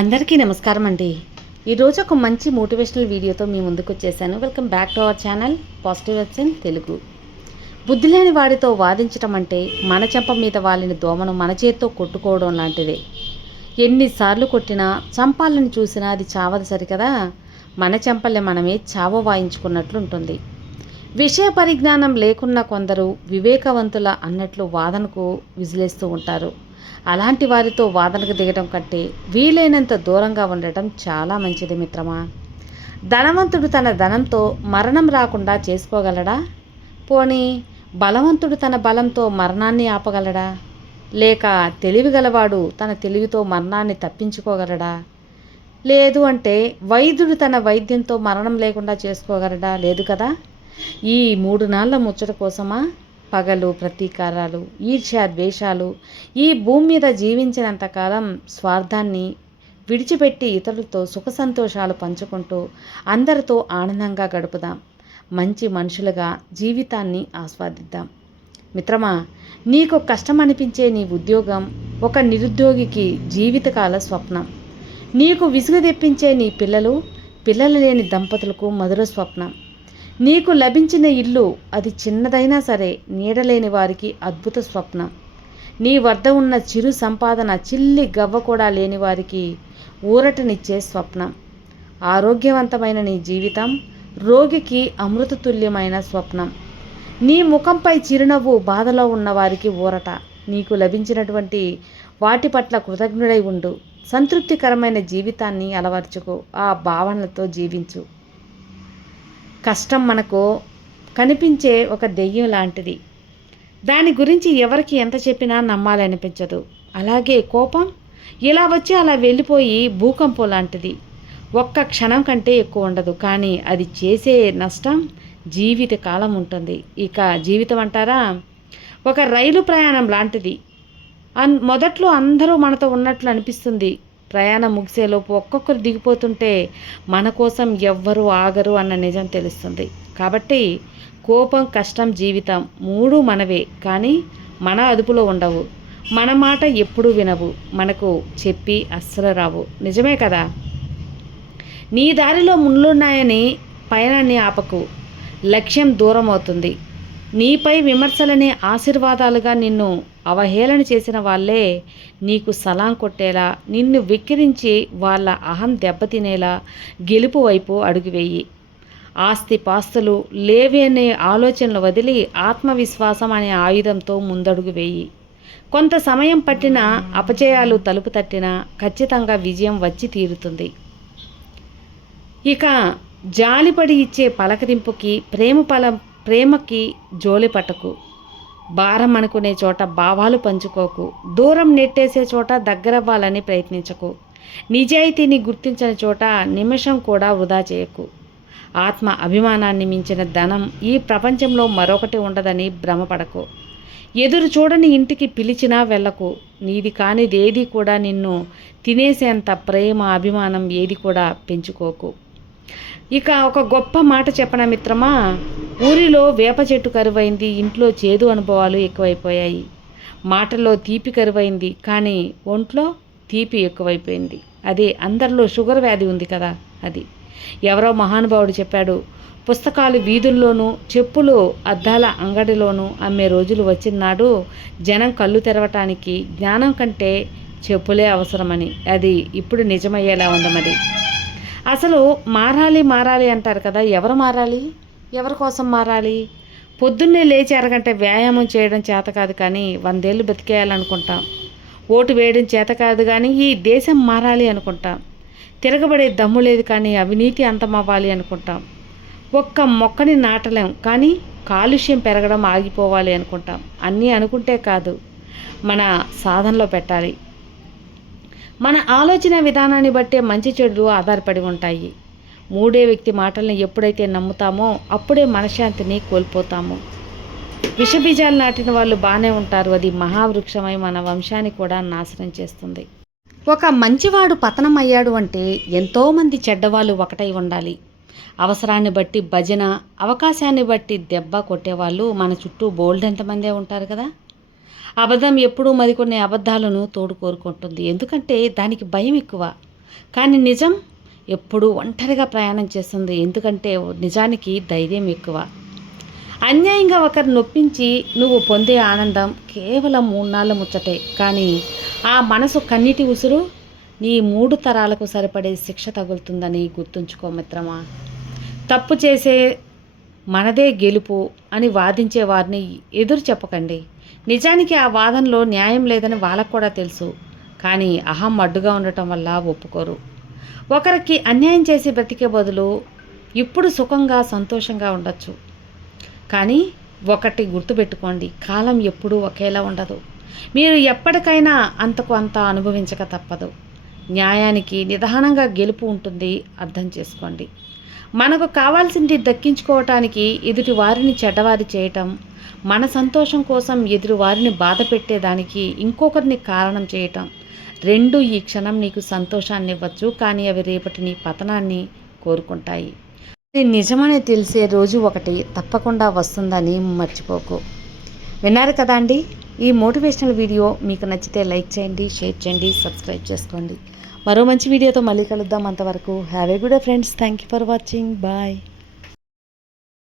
అందరికీ నమస్కారం అండి. ఈరోజు ఒక మంచి మోటివేషనల్ వీడియోతో మీ ముందుకు వచ్చేసాను. Welcome back to our channel positive webs in Telugu. బుద్ధి లేని వాడితో వాదించటం అంటే మన చెంప మీద వాలిన దోమను మన చేత్తో కొట్టుకోవడం లాంటిదే. ఎన్నిసార్లు కొట్టినా చంపాలని చూసినా అది చావదు సరికదా. మన చెంపల్ని మనమే చావ వాయించుకున్నట్లుంటుంది. విషయ పరిజ్ఞానం లేకున్న కొందరు వివేకవంతుల అన్నట్లు వాదనకు విజిలేస్తూ ఉంటారు. అలాంటి వారితో వాదనకు దిగడం కంటే వీలైనంత దూరంగా ఉండటం చాలా మంచిది మిత్రమా. ధనవంతుడు తన ధనంతో మరణం రాకుండా చేసుకోగలడా? పోనీ బలవంతుడు తన బలంతో మరణాన్ని ఆపగలడా? లేక తెలివిగలవాడు తన తెలివితో మరణాన్ని తప్పించుకోగలడా? లేదు అంటే వైద్యుడు తన వైద్యంతో మరణం లేకుండా చేసుకోగలడా? లేదు కదా. ఈ 3 నాళ్ళ ముచ్చట కోసమా పగలు, ప్రతీకారాలు, ఈర్ష్య, ద్వేషాలు? ఈ భూమి మీద జీవించినంతకాలం స్వార్థాన్ని విడిచిపెట్టి ఇతరులతో సుఖ సంతోషాలు పంచుకుంటూ అందరితో ఆనందంగా గడుపుదాం. మంచి మనుషులుగా జీవితాన్ని ఆస్వాదిద్దాం. మిత్రమా, నీకు కష్టం అనిపించే నీ ఉద్యోగం ఒక నిరుద్యోగికి జీవితకాల స్వప్నం. నీకు విసుగు తెప్పించే నీ పిల్లలు లేని దంపతులకు మధుర స్వప్నం. నీకు లభించిన ఇల్లు అది చిన్నదైనా సరే నీడలేని వారికి అద్భుత స్వప్నం. నీ వద్ద ఉన్న చిరు సంపాదన చిల్లి గవ్వ కూడా లేని వారికి ఊరటనిచ్చే స్వప్నం. ఆరోగ్యవంతమైన నీ జీవితం రోగికి అమృతతుల్యమైన స్వప్నం. నీ ముఖంపై చిరునవ్వు బాధలో ఉన్న వారికి ఊరట. నీకు లభించినటువంటి వాటి పట్ల కృతజ్ఞుడై ఉండు. సంతృప్తికరమైన జీవితాన్ని అలవర్చుకో. ఆ భావనలతో జీవించు. కష్టం మనకు కనిపించే ఒక దెయ్యం లాంటిది. దాని గురించి ఎవరికి ఎంత చెప్పినా నమ్మాలనిపించదు. అలాగే కోపం ఇలా వచ్చి అలా వెళ్ళిపోయి భూకంపం లాంటిది. ఒక్క క్షణం కంటే ఎక్కువ ఉండదు, కానీ అది చేసే నష్టం జీవితకాలం ఉంటుంది. ఇక జీవితం అంటారా, ఒక రైలు ప్రయాణం లాంటిది. మొదట్లో అందరూ మనతో ఉన్నట్లు అనిపిస్తుంది. ప్రయాణం ముగిసేలోపు ఒక్కొక్కరు దిగిపోతుంటే మన కోసం ఎవ్వరూ ఆగరు అన్న నిజం తెలుస్తుంది. కాబట్టి కోపం, కష్టం, జీవితం 3 మనవే, కానీ మన అదుపులో ఉండవు. మన మాట ఎప్పుడూ వినవు. మనకు చెప్పి అస్సలు రావు. నిజమే కదా. నీ దారిలో ముళ్ళున్నాయని పయనాన్ని ఆపకు. లక్ష్యం దూరం అవుతుంది. నీపై విమర్శలనే ఆశీర్వాదాలుగా నిన్ను అవహేళన చేసిన వాళ్ళే నీకు సలాం కొట్టేలా, నిన్ను వెక్కిరించి వాళ్ళ అహం దెబ్బతినేలా గెలుపు వైపు అడుగువేయి. ఆస్తి పాస్తులు లేవి అనే ఆలోచనలు వదిలి ఆత్మవిశ్వాసం అనే ఆయుధంతో ముందడుగు వేయి. కొంత సమయం పట్టినా, అపజయాలు తలుపు తట్టినా ఖచ్చితంగా విజయం వచ్చి తీరుతుంది. ఇక జాలిపడి ఇచ్చే పలకరింపుకి ప్రేమకి జోలి పట్టకు. భారం అనుకునే చోట భావాలు పంచుకోకు. దూరం నెట్టేసే చోట దగ్గరవ్వాలని ప్రయత్నించకు. నిజాయితీని గుర్తించని చోట నిమిషం కూడా వృధా చేయకు. ఆత్మ అభిమానాన్ని మించిన ధనం ఈ ప్రపంచంలో మరొకటి ఉండదని భ్రమపడకు. ఎదురు చూడని ఇంటికి పిలిచినా వెళ్ళకు. నీది కానిదేది కూడా నిన్ను తినేసేంత ప్రేమ, అభిమానం ఏది కూడా పెంచుకోకు. ఇక ఒక గొప్ప మాట చెప్పన మిత్రమా. ఊరిలో వేప చెట్టు కరువైంది, ఇంట్లో చేదు అనుభవాలు ఎక్కువైపోయాయి. మాటల్లో తీపి కరువైంది, కానీ ఒంట్లో తీపి ఎక్కువైపోయింది. అదే అందరిలో షుగర్ వ్యాధి ఉంది కదా, అది. ఎవరో మహానుభావుడు చెప్పాడు, పుస్తకాలు వీధుల్లోనూ చెప్పులు అద్దాల అంగడిలోనూ అమ్మే రోజులు వచ్చినాడు జనం కళ్ళు తెరవటానికి జ్ఞానం కంటే చెప్పులే అవసరమని. అది ఇప్పుడు నిజమయ్యేలా ఉంది. మరి అసలు మారాలి అంటారు కదా. ఎవరు మారాలి? ఎవరి కోసం మారాలి? పొద్దున్నే లేచి అరగంట వ్యాయామం చేయడం చేత కాదు, కానీ 100 ఏళ్ళు బతికేయాలనుకుంటాం. ఓటు వేయడం చేత కాదు, కానీ ఈ దేశం మారాలి అనుకుంటాం. తిరగబడే దమ్ము లేదు, కానీ అవినీతి అంతమవ్వాలి అనుకుంటాం. ఒక్క మొక్కని నాటలేం, కానీ కాలుష్యం పెరగడం ఆగిపోవాలి అనుకుంటాం. అన్నీ అనుకుంటే కాదు, మన సాధనలో పెట్టాలి. మన ఆలోచన విధానాన్ని బట్టే మంచి చెడులు ఆధారపడి ఉంటాయి. మూడే వ్యక్తి మాటలను ఎప్పుడైతే నమ్ముతామో అప్పుడే మనశ్శాంతిని కోల్పోతాము. విషబీజాలు నాటిన వాళ్ళు బాగానే ఉంటారు, అది మహావృక్షమై మన వంశాన్ని కూడా నాశనం చేస్తుంది. ఒక మంచివాడు పతనం అయ్యాడు అంటే ఎంతోమంది చెడ్డవాళ్ళు ఒకటై ఉండాలి. అవసరాన్ని బట్టి భజన, అవకాశాన్ని బట్టి దెబ్బ కొట్టేవాళ్ళు మన చుట్టూ బోల్డ్ ఎంతమందే ఉంటారు కదా. అబద్ధం ఎప్పుడూ మరికొన్ని అబద్ధాలను తోడు కోరుకుంటుంది. ఎందుకంటే దానికి భయం ఎక్కువ. కానీ నిజం ఎప్పుడూ ఒంటరిగా ప్రయాణం చేస్తుంది. ఎందుకంటే నిజానికి ధైర్యం ఎక్కువ. అన్యాయంగా ఒకరు నొప్పించి నువ్వు పొందే ఆనందం కేవలం 3 నాళ్ళ ముచ్చటే. కానీ ఆ మనసు కన్నీటి ఉసురు నీ 3 తరాలకు సరిపడే శిక్ష తగులుతుందని గుర్తుంచుకో మిత్రమా. తప్పు చేసే మనదే గెలుపు అని వాదించే వారిని ఎదురు చెప్పకండి. నిజానికి ఆ వాదనలో న్యాయం లేదని వాళ్ళకు కూడా తెలుసు. కానీ అహం అడ్డుగా ఉండటం వల్ల ఒప్పుకోరు. ఒకరికి అన్యాయం చేసి బ్రతికే బదులు ఇప్పుడు సుఖంగా సంతోషంగా ఉండొచ్చు. కానీ ఒకటి గుర్తుపెట్టుకోండి, కాలం ఎప్పుడూ ఒకేలా ఉండదు. మీరు ఎప్పటికైనా అంతకు అంత అనుభవించక తప్పదు. న్యాయానికి నిదానంగా గెలుపు ఉంటుంది, అర్థం చేసుకోండి. మనకు కావాల్సింది దక్కించుకోవటానికి ఎదుటి వారిని చెడ్డవారి చేయటం, మన సంతోషం కోసం ఎదుటి వారిని బాధ పెట్టేదానికి ఇంకొకరిని కారణం చేయటం, రెండు ఈ క్షణం నీకు సంతోషాన్ని ఇవ్వచ్చు, కానీ అవి రేపటి నీ పతనాన్ని కోరుకుంటాయి. ఇది నిజమని తెలిసే రోజు ఒకటి తప్పకుండా వస్తుందని మర్చిపోకు. విన్నారు కదా అండి, ఈ మోటివేషనల్ వీడియో మీకు నచ్చితే లైక్ చేయండి, షేర్ చేయండి, సబ్స్క్రైబ్ చేసుకోండి. మరో మంచి వీడియోతో మళ్ళీ కలుద్దాం. అంతవరకు have a good day friends. Thank you for watching. Bye.